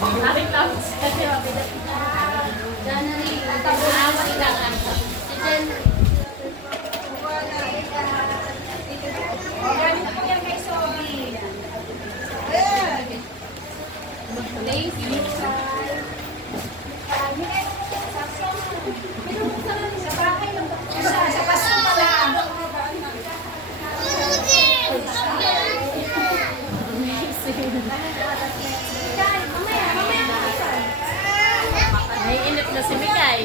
Narin lang. Kasi mabigat. January. Awat lang ang. Gamit ako yan kay Sobi. Thank you. Sa bahay lang. Sa pasto pala. Naiinip na si Mikay.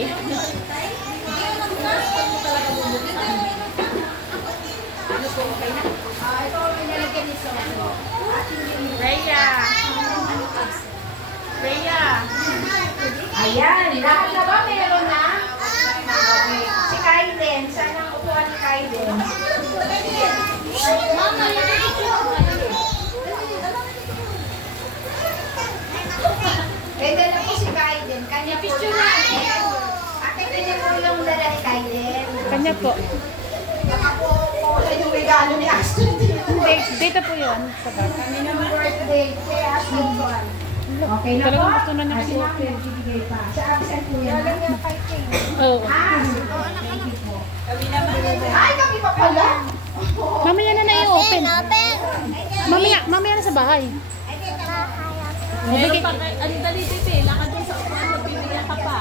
Rhea. Rhea. Ayan, lahat na ba meron na? Okay. Si Kaiden, saan ang upuan ni Kaiden? Mama, Pwede na po si Kaiden. Kanya po na. Akin na niya po yung dala ni Kaiden. Kanya po. Baka po yung regalo ni Aston dito. Dito po yun. Sa bag. Kami ng birthday kay Aston Juan. Okay na po? Talagang gusto na niya Kasi namin nagbibigay pa. Sa absent po yan. Oo. Thank you po. Ay, kami pa pala. Mamaya na i-open. Mamaya na sa bahay. meron pa kay, dali dito eh. Lakad dun sa upuan, magbibigyan ka pa.